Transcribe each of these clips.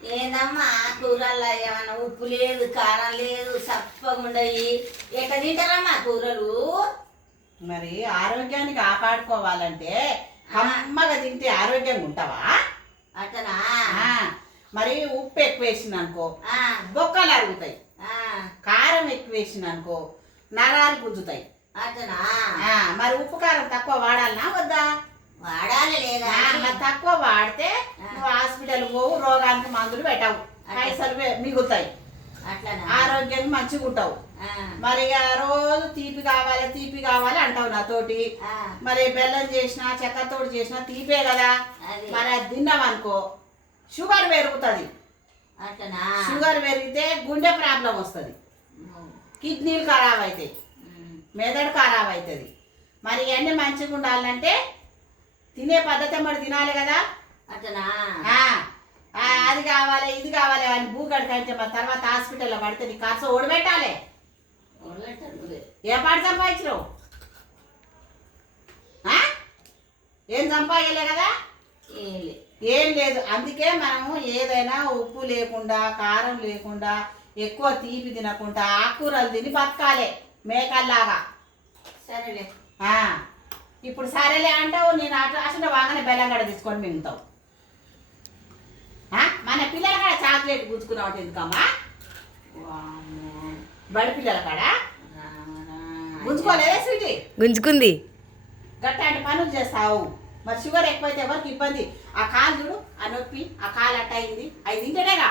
ఏందమ్మా కూరల్లో ఏమన్నా ఉప్పు లేదు, కారం లేదు, సప్పగా ఉండయి. ఎట్లా తింటారమ్మా కూరలు? మరి ఆరోగ్యాన్ని కాపాడుకోవాలంటే కమ్మగా తింటే ఆరోగ్యంగా ఉంటావా? అట్టనా? మరి ఉప్పు ఎక్కువ వేసింది అనుకో బొక్కలు అరుగుతాయి, కారం ఎక్కువ వేసింది అనుకో నరాలు గుంజుతాయి. అట్టనా? మరి ఉప్పు కారం తక్కువ వాడాలనా వద్దా? వాడాలి లేదా? మరి తక్కువ వాడితే నువ్వు హాస్పిటల్ పోవు, రోగానికి మందులు పెట్టవు, పైసలు మిగులుతాయి, అట్లనా? ఆరోగ్యంగా మంచిగా ఉంటావు. మరి ఇక రోజు తీపి కావాలి తీపి కావాలి అంటావు నాతోటి. మరి బెల్లం చేసినా చక్కెరతోటి చేసినా తీపే కదా. మరి అది తిన్నాం అనుకో షుగర్ పెరుగుతుంది. అట్లనా? షుగర్ పెరిగితే గుండె ప్రాబ్లం వస్తుంది, కిడ్నీలు ఖరాబ్ అవుతాయి, మెదడు ఖరాబ్ అవుతుంది. మరి ఇవన్నీ మంచిగా ఉండాలంటే తినే పద్ధతి మరి తినాలి కదా. అట్లనా? అది కావాలి ఇది కావాలి అని భూగడికంటే మరి తర్వాత హాస్పిటల్లో పడితే నీ ఖర్చు ఓడిపెట్టాలి. ఏ పాట సంపాదించినావు? ఏం సంపాదలే కదా, ఏం లేదు. అందుకే మనము ఏదైనా ఉప్పు లేకుండా కారం లేకుండా ఎక్కువ తీపి తినకుండా ఆకుకూరలు తిని బతకాలి మేకల్లాగా. సరేలే. ఇప్పుడు సరేలే అంటావు, నేను అసలు బాగానే బెల్లం గడ తీసుకొని మింగుతావు. మన పిల్లల కాడ చాక్లెట్ గుంజుకున్నావు ఎందుకమ్మా? బడి పిల్లల కాడ గుంజుకోలేదా స్వీటీ? గుంజుకుంది. గట్టాంటి పనులు చేస్తావు. మరి షుగర్ ఎక్కువైతే ఎవరికి ఇబ్బంది? ఆ కాలు చూడు, ఆ నొప్పి, ఆ కాలు అట్ట అయింది, అవి తింటేనేగా.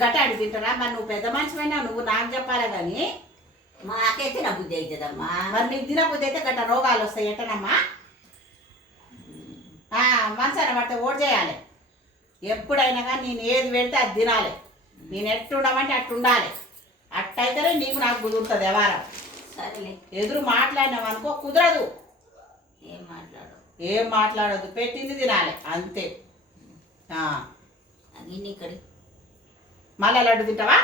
గట్టాంటి తింటారా? మరి నువ్వు పెద్ద మనిషిమైనా నువ్వు నాకు చెప్పాలి కానీ మాకే తినబుద్ధి అవుతుందమ్మా. మరి నీకు తినబుద్ధి అయితే గట్ట రోగాలు వస్తాయి ఎట్టనమ్మా? మంచాన పడితే ఓటు చేయాలి. ఎప్పుడైనా కానీ నేను ఏది పెడితే అది తినాలి. నేను ఎట్టుండమంటే అట్టు ఉండాలి. అట్టయితేనే నీకు నాకు కుదురుతుంది వ్యవహారం. సరేలే. ఎదురు మాట్లాడినావు అనుకో కుదరదు. ఏం మాట్లాడదు, పెట్టింది తినాలి అంతే. ఇక్కడి మళ్ళీ లడ్డు తింటావా?